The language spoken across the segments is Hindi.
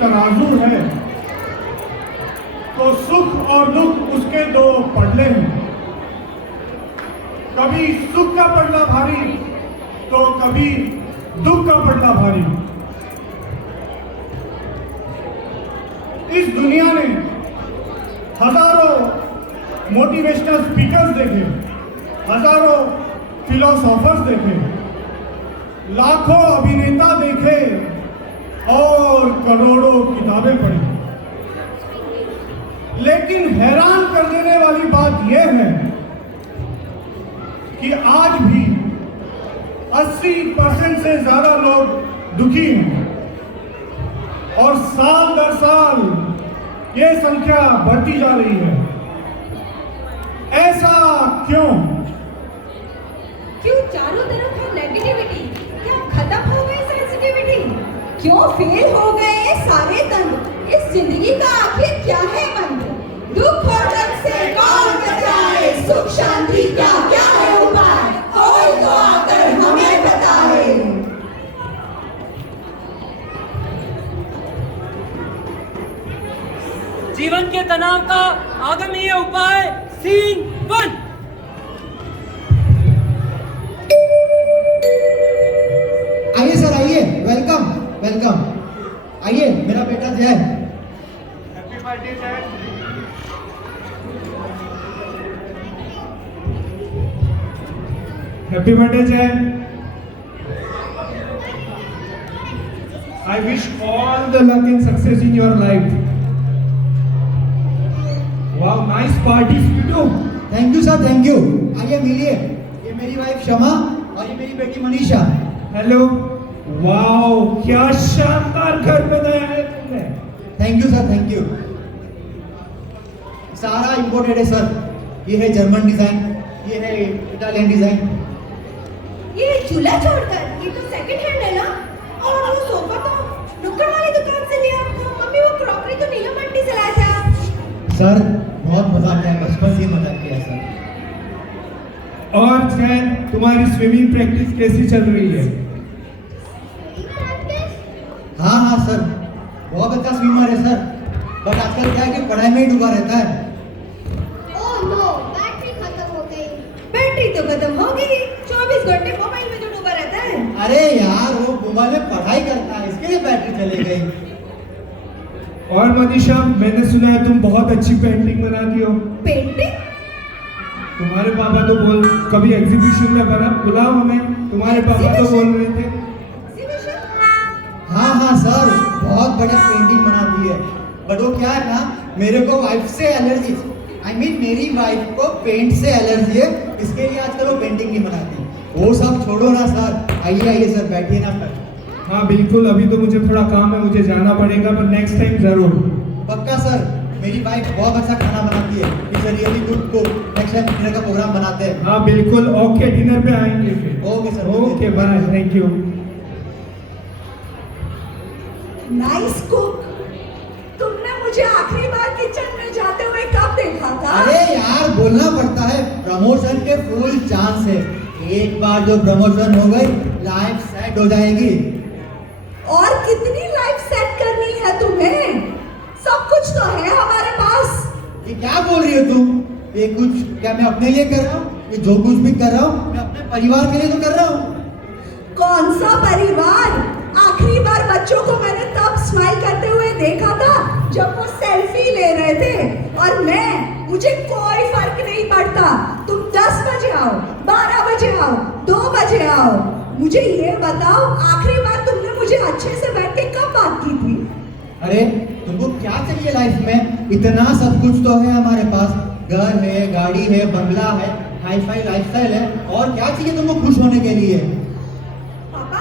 तराजू है तो सुख और दुख उसके दो पड़ले हैं। कभी सुख का पड़ना भारी तो कभी दुख का पड़ना भारी। इस दुनिया ने हजारों मोटिवेशनल स्पीकर्स देखे, हजारों फिलोसोफर्स देखे, लाखों अभिनेता देखे और करोड़ों किताबें पढ़ी, लेकिन हैरान कर देने वाली बात यह है कि आज भी 80% से ज्यादा लोग दुखी हैं और साल दर साल ये संख्या बढ़ती जा रही है। ऐसा क्यों? क्यों चारों तरफ है नेगेटिविटी? क्या खत्म हो गई सेंसिटिविटी? क्यों फेल हो गए सारे तंत्र? इस जिंदगी का आखिर क्या है मंत्र? दुख और दर्द से कौन बचाए? सुख शांति का क्या है उपाय? कोई तो आकर हमें बताए। जीवन के तनाव का आगमनीय उपाय सीन 1। आइए सर, आइए। Welcome welcome. आइए, मेरा बेटा जय। हैप्पी बर्थडे जय। हैप्पी बर्थडे जय। I wish all the luck and success in your life. Wow, nice party Fido. Thank you sir, thank you. आइए मिलिए, ये मेरी वाइफ शमा और ये मेरी बेटी मनीषा। हेलो। वाओ, क्या शानदार घर बनाया है तुमने। Thank you sir, thank you. सारा इंपोर्टेड है सर। ये है जर्मन डिजाइन, ये है इटालियन डिजाइन। ये चूल्हा छोड़कर ये तो सेकंड हैंड है ना? और वो सोफा तो नुक्कड़ वाली दुकान से लिया। मम्मी वो क्रॉकरी तो नीलम आंटी से लाया था। सर बहुत मजाक किया, बचपन से मजाक किया सर। और जय, तुम्हारी स्विमिंग प्रैक्टिस कैसी चल रही है? हाँ हाँ सर, बहुत अच्छा स्विमर है सर, बट आजकल क्या है कि पढ़ाई में ही डूबा रहता है। ओह नो, बैटरी खत्म हो गई। बैटरी तो खत्म हो गई, 24 घंटे मोबाइल में जो डूबा रहता है। अरे यार, वो मोबाइल में पढ़ाई करता है, इसके लिए बैटरी चली गई। और मनीषा, मैंने सुना है तुम बहुत अच्छी पेंटिंग बनाती हो। पेंटिंग? तुम्हारे पापा तो बोल कभी एग्जीबिशन में बना बुलाओ हमें, तुम्हारे पापा तो बोल रहे थे। हाँ हाँ सर, बहुत बढ़िया पेंटिंग बनाती है, बट वो क्या है ना, मेरे को वाइफ से एलर्जी, मेरी वाइफ को पेंट से एलर्जी है, इसके लिए आजकल वो पेंटिंग नहीं बनाती। वो सब छोड़ो ना सर, आइए आइए सर, बैठिए ना सर। हाँ बिल्कुल, अभी तो मुझे थोड़ा काम है, मुझे जाना पड़ेगा, पर नेक्स्ट टाइम जरूर। पक्का सर, मेरी वाइफ बहुत अच्छा खाना बनाती है, it's a really good cook. Next time dinner का प्रोग्राम बनाते हैं। हाँ बिल्कुल, ओके, डिनर पे आएंगे फिर। Okay sir, okay, bye, thank you. Nice cook. तुमने मुझे आखिरी बार किचन में जाते हुए कब देखा था? अरे यार, बोलना पड़ता है, प्रमोशन के फुल चांस है। एक बार जो प्रमोशन हो गई, लाइफ सेट हो जाएगी। और कितनी लाइफ सेट करनी है तुम्हें? सब कुछ तो है हमारे पास। ये क्या बोल रही हो तुम? ये कुछ क्या मैं अपने लिए कर रहा हूँ? ये जो कुछ भी कर रहा हूँ, मैं अपने परिवार के लिए तो कर रहा हूँ। कौन सा परिवार? आखिरी बार बच्चों को मैंने तब स्माइल करते हुए देखा था जब वो सेल्फी ले रहे थे, और मुझे कोई फर्क नहीं पड़ता। तुम 10 बजे आओ, 12 बजे आओ, 2 बजे आओ, मुझे ये बताओ आखिरी बार तुमने मुझे अच्छे से बैठ के कब बात की थी? अरे तुमको क्या चाहिए लाइफ में? इतना सब कुछ तो है हमारे पास, घर है, गाड़ी है, बंगला है, हाई फाई लाइफस्टाइल है, और क्या चाहिए तुमको खुश होने के लिए? पापा,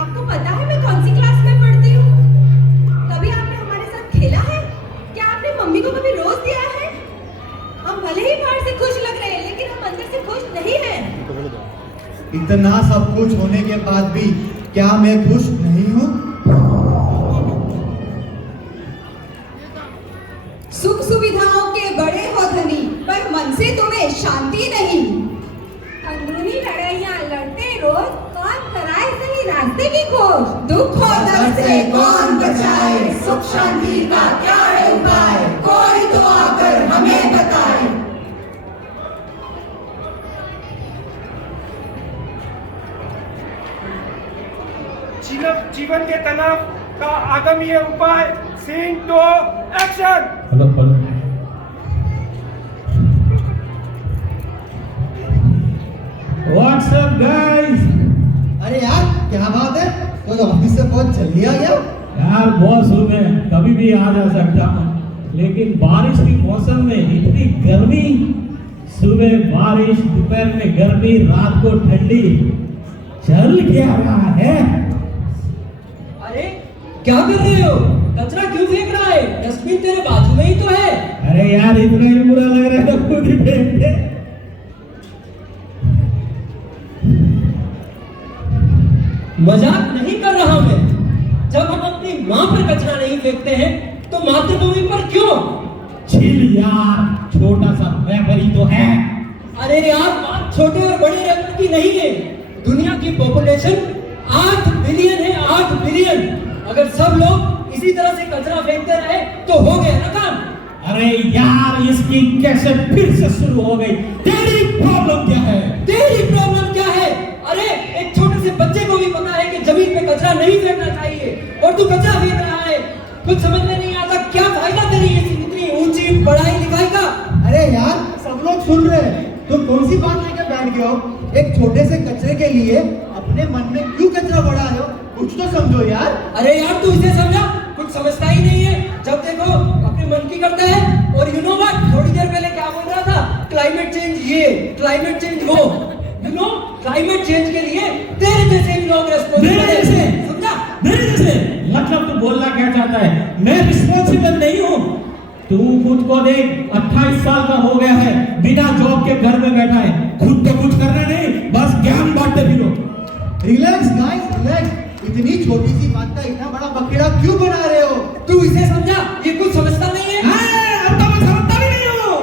आपको पता है मैं कौन सी क्लास में पढ़ती हूँ? कभी आपने हमारे साथ खेला है? क्या आपने मम्मी को कभी रोज दिया है? हम भले ही बाहर से खुश लग रहे हैं, लेकिन हम अंदर से खुश नहीं हैं। इतना सब कुछ होने के बाद भी क्या मैं खुश नहीं हूँ? सुख सुविधाओं के बड़े हो धनी, पर मन से तुम्हें शांति नहीं। अंदरूनी लड़ाइयाँ लड़ते रोज, कौन कराए सही रास्ते की खोज, दुख और दर्द से कौन बचाए, सुख शांति का क्या है उपाय, कोई तो आकर हमें बताए। जीवन के तनाव का आगमनीय उपाय, scene 2 action. What's up guys? अरे यार क्या बात है, तो ऑफिस से बहुत जल्दी आ गया। यार बॉस हूँ मैं, कभी भी आ जा सकता हूँ, लेकिन बारिश की मौसम में इतनी गर्मी, सुबह बारिश, दोपहर में गर्मी, रात को ठंडी, चल क्या रहा है? अरे क्या कर रहे हो? कचरा क्यों फेंक रहा है? डस्टबिन तेरे बाजू में ही तो है। अरे यार इतना ही बुरा लग रहा है तो खुद ही फेंक दे। मजाक नहीं कर रहा मैं। जब हम अपनी माँ पर कचरा नहीं फेंकते हैं तो मातृभूमि पर क्यों? चिल यार, छोटा सा रैपर ही तो है। अरे यार बात छोटे और बड़े रैपर की नहीं है। दुनिया की पॉपुलेशन 8 बिलियन है, 8 बिलियन। अगर सब लोग इसी तरह से कचरा फेंकते रहे तो हो गया ना काम। अरे यार इसकी कैसे फिर से शुरू हो गई? तेरी प्रॉब्लम क्या है? तेरी प्रॉब्लम क्या है? अरे एक छोटे से बच्चे को भी पता है कि जमीन पे कचरा नहीं फेंकना चाहिए और तू कचरा फेंक रहा है। कुछ समझ में नहीं आता, क्या फायदा तेरी इतनी ऊंची पढ़ाई लिखाई का? अरे यार सब लोग सुन रहे हैं, तुम कौन सी बात लेकर बैठ गए हो? एक छोटे से कचरे के लिए अपने मन में क्यों कचरा बढ़ा रहे हो? कुछ तो समझो यार। अरे यार तू इसे समझा, कुछ समझता ही नहीं है। जब देखो अपने मन की करता है। और यू नो व्हाट, थोड़ी देर पहले क्या बोल रहा था? क्लाइमेट चेंज ये, क्लाइमेट चेंज वो। यू नो क्लाइमेट चेंज के लिए तेरे जैसे ही लोग रिस्पॉन्सिबल है, समझा? मेरे जैसे मतलब तू बोलना क्या चाहता है? मैं रिस्पॉन्सिबल नहीं हूँ। तू खुद को देख, 28 साल का हो गया है, बिना जॉब के घर में बैठा है, खुद तो कुछ करना नहीं, बस ज्ञान बांटते फिरो। Relax guys, relax. इतनी छोटी सी बात का इतना बड़ा बखेड़ा क्यों बना रहे हो? तू इसे समझा, ये कुछ समझता नहीं है। अब तो मैं समझता भी नहीं हूँ।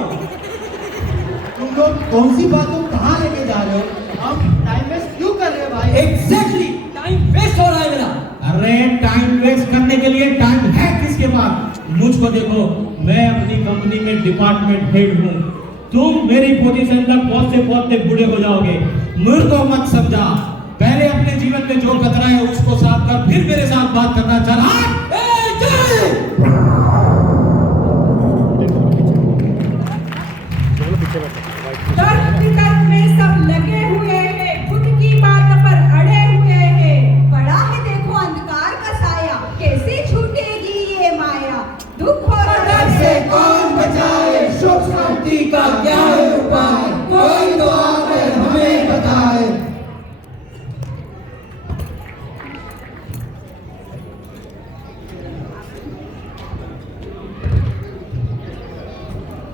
तुम लोग कौन सी बात को कहाँ लेके जा रहे हो? हम टाइम वेस्ट क्यों कर रहे हैं भाई? एग्जैक्टली, टाइम वेस्ट हो रहा है मेरा। अरे टाइम वेस्ट करने के लिए टाइम है किसके पास? मुझको देखो, मैं अपनी कंपनी में डिपार्टमेंट हेड हूँ। तुम मेरी पोजीशन तक पहुंचते पहुंचते बूढ़े हो जाओगे। मेरे को मत समझा, पहले अपने जीवन में जो कचरा है उसको साफ कर, फिर मेरे साथ बात करना। चल तर्क में सब लगे हुए हैं, खुद की बात पर अड़े हुए हैं। पड़ा है देखो अंधकार का साया, कैसे छूटेगी ये माया। दुख और दर्द से कौन बचाए, सुख शांति का क्या है उपाय, कोई तो आकर हमें बताए।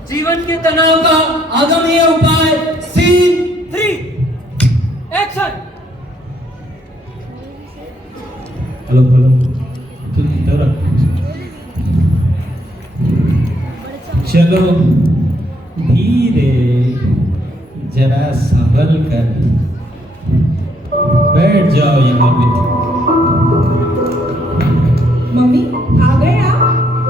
जीवन के तनाव का आगमनीय उपाय, सीन 3 एक्शन। हेलो हेलो, तुम इधर चलो, धीरे, जरा संभल कर बैठ जाओ यहाँ पे। मम्मी आ गए आप?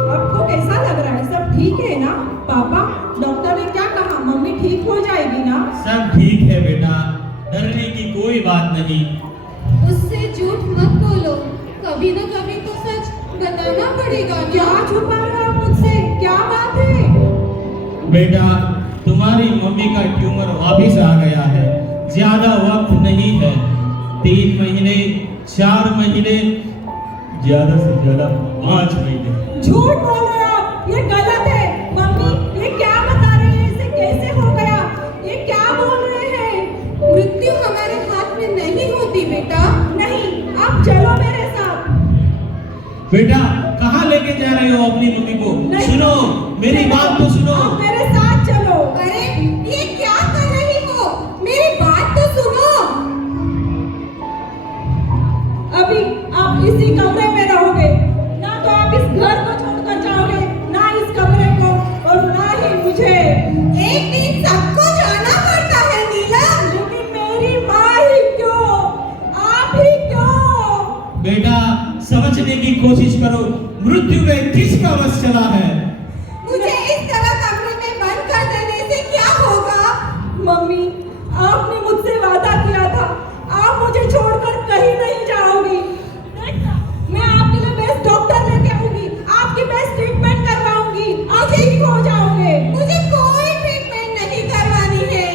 आपको कैसा लग रहा है? सब ठीक है ना? पापा डॉक्टर ने क्या कहा? मम्मी ठीक हो जाएगी ना? सब ठीक है बेटा, डरने की कोई बात नहीं। उससे झूठ मत बोलो, कभी न कभी तो सच बताना पड़ेगा। क्या छुपा रहे हो मुझसे? क्या बात है? बेटा तुम्हारी मम्मी का ट्यूमर वापिस आ गया है। ज्यादा वक्त नहीं है, 3 महीने, 4 महीने, ज्यादा से ज्यादा 5 महीने। झूठ बोल रहे हो आप, ये गलत है। मम्मी ये क्या बता रही है? इसे कैसे हो गया? ये क्या बोल रहे हैं? मृत्यु हमारे हाथ में नहीं होती बेटा। नहीं, आप चलो मेरे साथ। बेटा कहाँ लेके जा रहे हो अपनी मम्मी को? नहीं। सुनो मेरी बात तो सुनो। आप मेरे साथ चलो। अरे ये क्या कर रही हो? मेरी बात तो सुनो। अभी आप इसी कमरे में रहोगे, ना तो आप इस घर को छोड़कर जाओगे, ना इस कमरे को, और ना ही मुझे। एक दिन सबको जाना पड़ता है नीलम। लेकिन मेरी माँ ही क्यों? आप ही क्यों? मृत्यु में किसका वश चला है? मुझे इस तरह कमरे में बंद कर देने से क्या होगा? मम्मी, आपने मुझसे वादा किया था, आप मुझे छोड़कर कहीं नहीं जाओगी। मैं आपके लिए बेस्ट डॉक्टर लेके आऊंगी, आपकी बेस्ट ट्रीटमेंट करवाऊंगी, आप ठीक हो जाओगे। मुझे कोई ट्रीटमेंट नहीं करवानी है।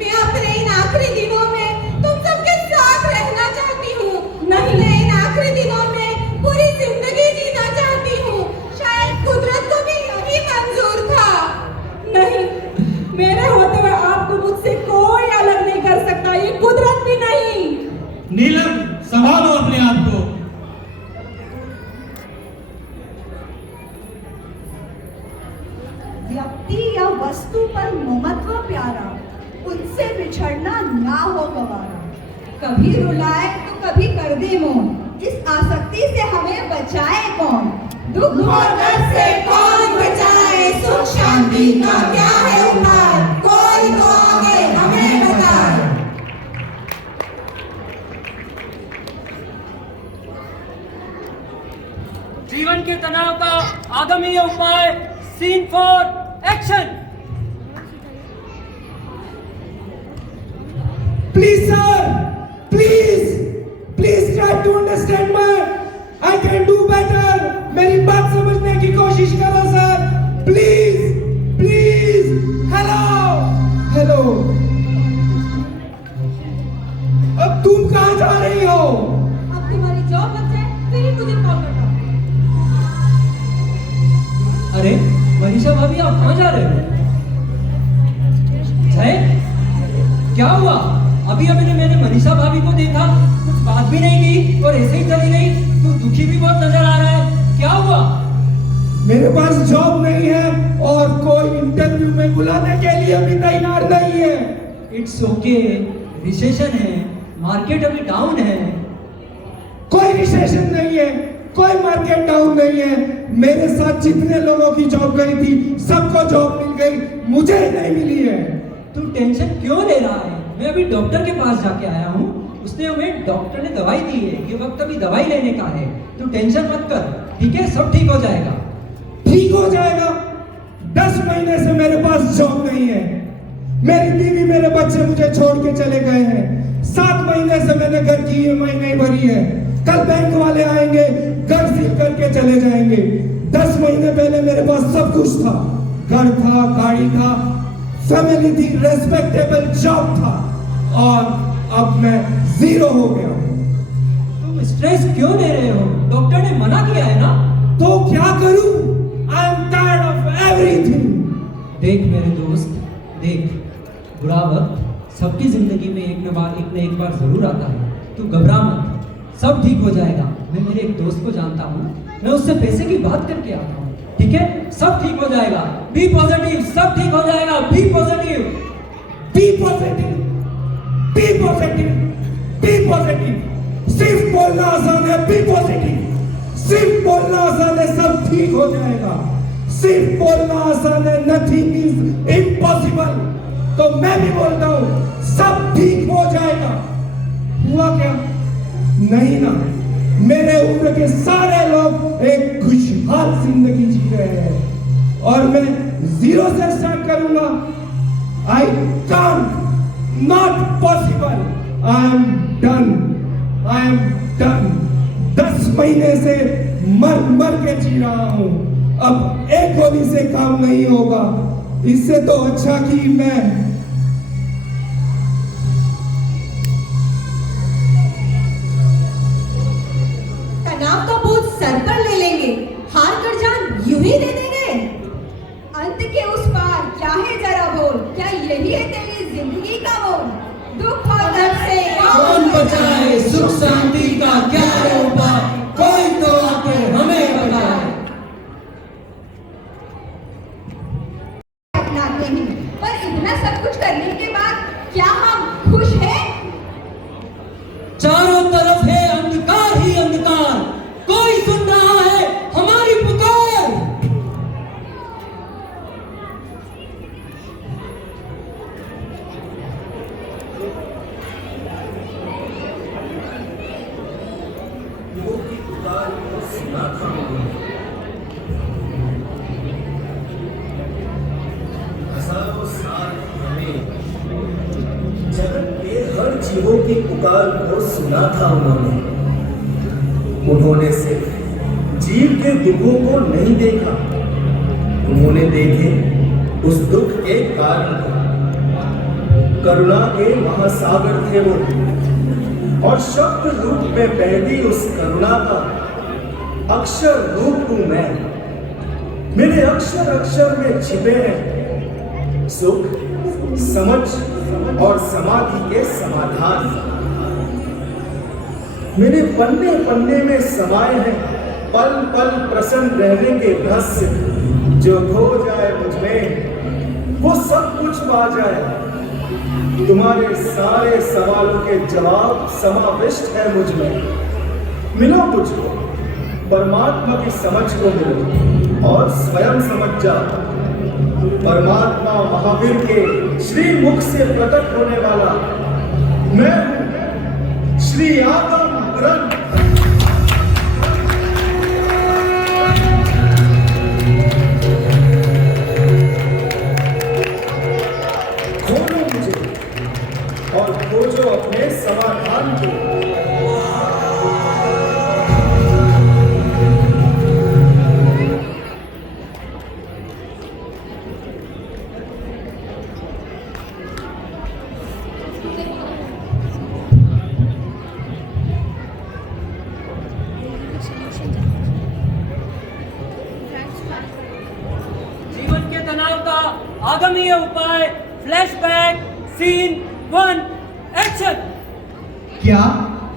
मैं अपने इन आखिरी दिनों में तुम सबके साथ रहना चाहती हूँ। नहीं, इन आखिरी दिनों में पूरी जिंदगी जीना चाहती हूँ। शायद कुदरत को भी यही मंजूर था। नहीं, मेरे होते हुए आपको मुझसे कोई अलग नहीं कर सकता, ये कुदरत भी नहीं। नीलम, संभालो अपने आप को। व्यक्ति या वस्तु पर ममत्व प्यारा, उनसे बिछड़ना ना हो गवारा। कभी रुलाए तो कभी कर दे मोह, इस आसक्ति से हमें बचाए कौन? दुख और दर्द से कौन बचाए, सुख शांति का क्या है उपाय? कोई तो आगे हमें बताए। जीवन के तनाव का आगमनीय उपाय, scene 4 action. Please, sir. Please try to understand me. I can do better. मेरी बात समझने की कोशिश करो सर. Please. Hello. अब तुम कहाँ जा रही हो? अब तुम्हारी जॉब लग जाए फिर ही मुझे कॉल करना। अरे मनीषा भाभी, आप कहाँ जा रहे हो? जय, क्या हुआ? अभी मैंने मनीषा भाभी को देखा, कुछ बात भी नहीं की और ऐसे ही चली गई। तू दुखी भी बहुत नजर आ रहा है, क्या हुआ? मेरे पास जॉब नहीं है और कोई इंटरव्यू में बुलाने के लिए भी तैयार नहीं है। इट्स ओके, रिसेशन है, मार्केट अभी डाउन है। कोई रिसेशन नहीं है, कोई मार्केट डाउन नहीं है। मेरे साथ जितने लोगों की जॉब गई थी सबको जॉब मिल गई, मुझे ही नहीं मिली है। तू टेंशन क्यों ले रहा है? मैं अभी डॉक्टर के पास जाके आया हूँ, उसने हमें डॉक्टर ने दवाई दी है, ये वक्त अभी दवाई लेने का है। तू टेंशन मत कर, ठीक है? सब ठीक हो जाएगा। ठीक हो जाएगा? 10 महीने से मेरे पास जॉब नहीं है, मेरी बीवी मेरे बच्चे मुझे छोड़ के चले गए हैं। 7 महीने से मैंने घर की EMI नहीं भरी है। कल बैंक वाले आएंगे, घर सील करके चले जाएंगे। 10 महीने पहले मेरे पास सब कुछ था, घर था, गाड़ी था, फैमिली थी, रेस्पेक्टेबल जॉब था, और अब मैं जीरो हो गया हूँ। तुम स्ट्रेस क्यों ले रहे हो? डॉक्टर ने मना किया है ना। तो क्या करूं? I am tired of everything. देख मेरे दोस्त, देख, बुरा वक्त सबकी जिंदगी में एक न एक बार जरूर आता है। तू घबरा मत, सब ठीक हो जाएगा। मैं मेरे एक दोस्त को जानता हूँ, मैं उससे पैसे की बात करके आता हूँ, ठीक है? सब ठीक हो जाएगा। बी पॉजिटिव, सब ठीक हो जाएगा। Be positive, be positive, be positive, be positive. सिर्फ बोलना आसान है, बी पॉजिटिव। सिर्फ बोलना आसान है, सब ठीक हो जाएगा। सिर्फ बोलना आसान है, नथिंग इज इम्पॉसिबल। तो मैं भी बोलता हूँ, सब ठीक हो जाएगा। हुआ क्या? नहीं ना, मेरे उम्र के सारे लोग एक खुशहाल जिंदगी जी रहे हैं और मैं जीरो से स्टार्ट करूंगा। I can't, not possible. I am done. 10 महीने से मर के जी रहा हूं, अब एक गोली से काम नहीं होगा। इससे तो अच्छा कि मैं तनाव का बोझ सर पर ले लेंगे, हार कर जान यूं ही दे देंगे। अंत के उस पार क्या है जरा बोल, क्या यही है तेरी जिंदगी का मोल? दुख और दर्द से कौन बचाए, सुख शांति का क्या है उपाय? कोई तो आके हमें बताए। अपनाते हैं, पर इतना सब कुछ करने के बाद क्या हम खुश हैं? चारों तरफ है अंधकार ही अंधकार, कोई सुन रहा है हमारी पुकार? पुकार को सुना था उन्होंने सिर्फ जीव के दुखों को नहीं देखा, उन्होंने देखे उस दुख के कारण को। करुणा के महासागर थे वो, और शब्द रूप में बहती उस करुणा का अक्षर रूप हूं मैं। मेरे अक्षर अक्षर में छिपे हैं सुख, समझ और समाधि के समाधान। मेरे पन्ने पन्ने में समाये हैं पल पल प्रसन्न रहने के रहस्य। जो खो जाए मुझमें वो सब कुछ पा जाए। तुम्हारे सारे सवालों के जवाब समाविष्ट है मुझ में। मिलो मुझको, परमात्मा की समझ को मिलो और स्वयं समझ जाओ। परमात्मा महावीर के श्री मुख से प्रकट होने वाला मैं हूं, श्री आगम ग्रंथ। खोलो मुझे और खोजो अपने समाधान को। जीवन के तनाव का आगमनीय उपाय, फ्लैशबैक, सीन 1, एक्शन। क्या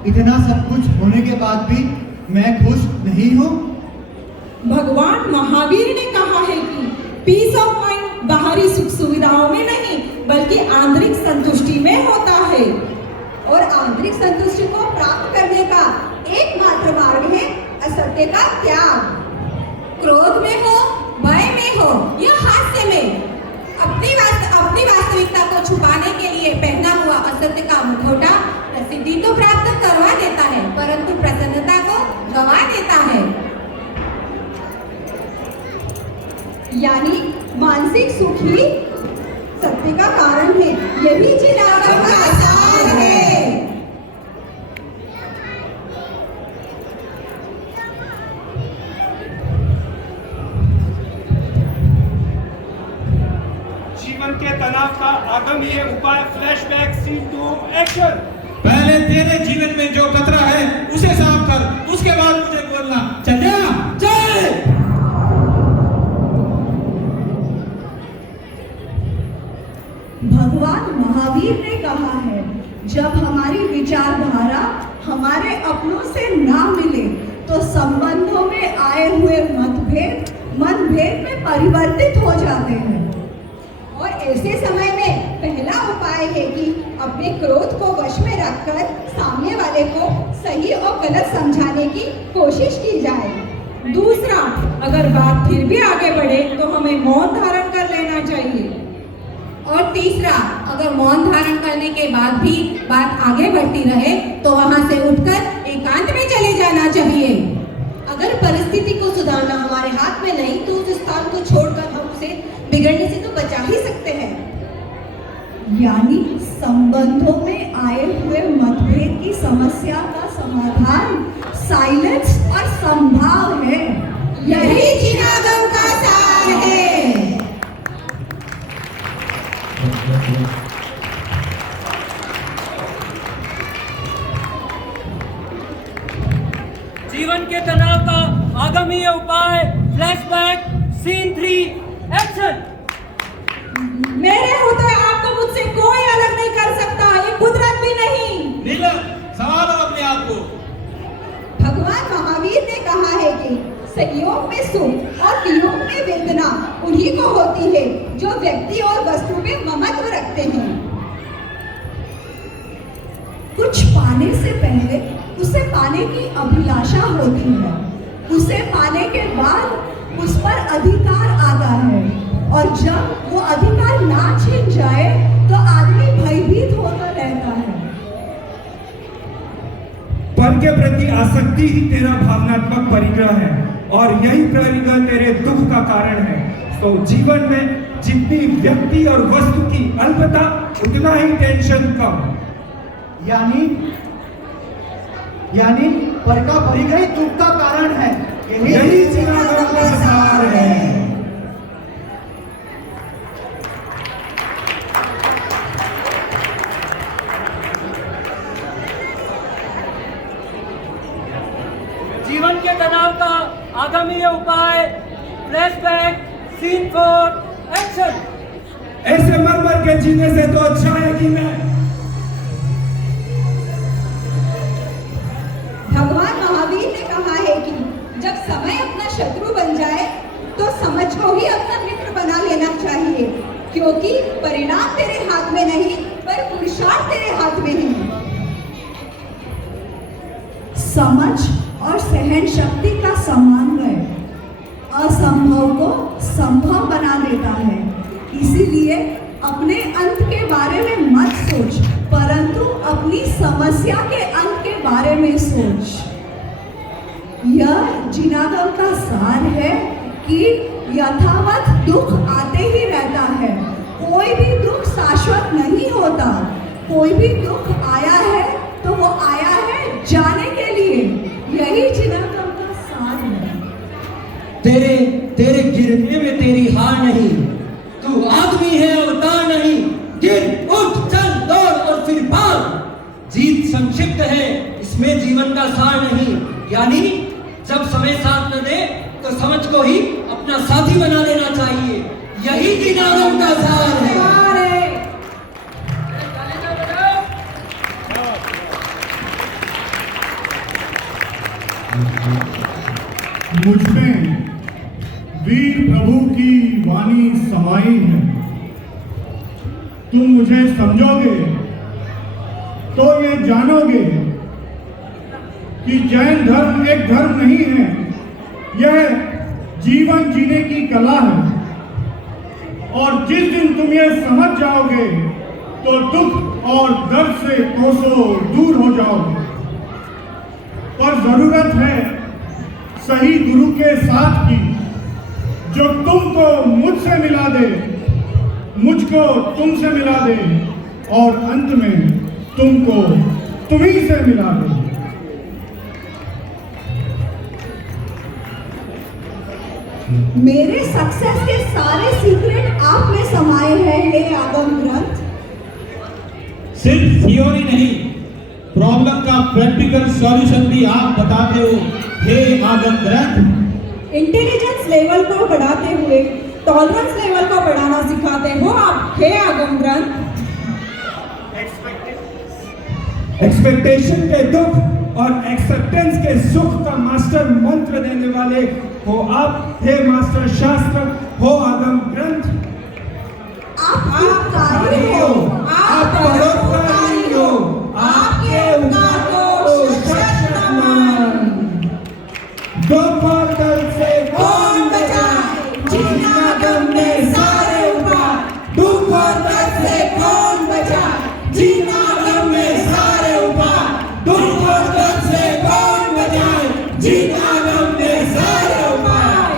इतना सब कुछ होने के बाद भी मैं खुश नहीं हूँ? भगवान महावीर ने कहा है कि पीस ऑफ माइंड बाहरी सुख सुविधाओं में नहीं बल्कि आंतरिक संतुष्टि में होता है, और आंतरिक संतुष्टि को प्राप्त करने का एकमात्र मार्ग है असत्य का त्याग। क्रोध में हो, भय में हो या हास्य में, अपनी वास्तविकता को छुपाने के लिए पहना हुआ असत्य का मुखौटा प्रसिद्धि तो प्राप्त करवा देता है परंतु प्रसन्नता को गवा देता है। यानी मानसिक सुख ही सत्य का कारण है, यही चिरागम का सार है। जीवन के तनाव का आगमनीय उपाय, फ्लैशबैक, सीन 2, एक्शन। पहले तेरे जीवन में जो कचरा है उसे साफ कर, उसके बाद मुझे बोलना। चल जा, चल। भगवान महावीर ने कहा है, जब हमारी विचारधारा हमारे अपनों से ना मिले तो संबंधों में आए हुए मनभेद में परिवर्तित हो जाते हैं। और ऐसे समय में पहला उपाय है कि अपने क्रोध को वश में रखकर सामने वाले को सही और गलत समझाने की कोशिश की जाए। दूसरा, अगर बात फिर भी आगे बढ़े तो हमें मौन धारण कर लेना चाहिए। और तीसरा, अगर मौन धारण करने के बाद भी बात आगे बढ़ती रहे तो वहां से उठकर एकांत में चले जाना चाहिए। अगर परिस्थिति को सुधारना हमारे हाथ में नहीं तो उस स्थान को छोड़कर हम उसे बिगड़ने से तो बचा ही सकते हैं। यानी संबंधों में आए हुए मतभेद की समस्या का समाधान साइलेंस और संभाव है, यही चिरागम का सार है। जीवन के तनाव का आगमनीय उपाय, फ्लैशबैक, सीन 3, एक्शन। मेरे होते आपको मुझसे कोई अलग नहीं कर सकता, ये कुदरत भी नहीं। नीलम, संभालो अपने आप को। भगवान महावीर ने कहा है कि संयोग में सुख और वियोग में वेदना उन्हीं को होती है जो व्यक्ति और वस्तु में ममत्व रखते हैं। कुछ पाने से पहले उसे पाने की अभिलाषा होती है, उसे पाने के बाद उस पर अधिकार आता है, और जब वो अधिकार ना छिन जाए तो आदमी भयभीत होता रहता है। पल के प्रति आसक्ति ही तेरा भावनात्मक परिग्रह है और यही परिग्रह तेरे दुख का कारण है। तो जीवन में जितनी व्यक्ति और वस्तु की अल्पता उतना ही टेंशन कम। यानी परका परी गई दुख का कारण है, यही जिनागम का सार है। जीवन के तनाव का आगामी उपाय, फ्लैशबैक, सीन 4, एक्शन। ऐसे मर के जीने से तो अच्छा है कि मैं भगवान महावीर ने कहा है कि जब समय अपना शत्रु बन जाए तो समझ को ही अपना मित्र बना लेना चाहिए, क्योंकि परिणाम तेरे हाथ में नहीं पर पुरुषार्थ तेरे हाथ में है। समझ और सहन शक्ति का समन्वय असंभव को संभव बना देता है। इसीलिए अपने अंत के बारे में मत सोच, परंतु अपनी समस्या के अंत के बारे में सोच। यह जिनागम का सार है कि यथावत दुख आते ही रहता है, कोई भी दुख शाश्वत नहीं होता। कोई भी दुख आया है तो वो आया है जाने के लिए। यही जिनागम का सार है। तेरे गिरने में तेरी हार नहीं, तू आदमी है अवतार नहीं। गिर, उठ, चल, दौड़ और फिर भाग। जीत संक्षिप्त है, इसमें जीवन का सार नहीं। यानी जब समय साथ न दे तो समझ को ही अपना साथी बना लेना चाहिए। यही जिनागम का सार है। मुझमें वीर प्रभु की वाणी समाई है। तुम मुझे समझोगे तो ये जानोगे कि जैन धर्म एक धर्म नहीं है, यह जीवन जीने की कला है। और जिस दिन तुम ये समझ जाओगे तो दुख और दर्द से कोसों दूर हो जाओगे। पर जरूरत है सही गुरु के साथ की, जो तुमको मुझसे मिला दे, मुझको तुमसे मिला दे और अंत में तुमको तुम्ही से मिला दे। मेरे सक्सेस के सारे सीक्रेट आप में समाये हैं हे आगम ग्रंथ। सिर्फ थियोरी नहीं, प्रॉब्लम का प्रैक्टिकल सॉल्यूशन भी आप बताते हो हे आगम ग्रंथ। इंटेलिजेंस लेवल को बढ़ाते हुए टॉलरेंस लेवल को बढ़ाना सिखाते हो आप हे आगम ग्रंथ। एक्सपेक्टेशन के दुख और एक्सेप्टेंस के सुख का मास्टर मंत्र देने वाले हो आप हे मास्टर शास्त्र हो आगम ग्रंथ। आप उपकारी हो, आप परोपकारी हो, आपके उपकार को शत नमन। दुख और दर्द से कौन बचाए, जिनागम में सारे उपाय। दुख और दर्द से कौन बचाए, जिनागम में सारे उपाय। दुख और दर्द से कौन बचाए, जिनागम में सारे उपाय।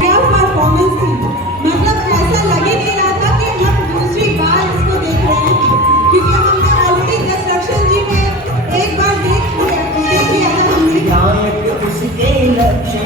क्या परफॉर्मेंस थी, मतलब ऐसा लगे नहीं रहा था कि हम दूसरी बार इसको देख रहे हैं, क्योंकि हमने ऑलरेडी दशरक्षण जी में एक बार देख लिया था हमने। उसके लक्ष्य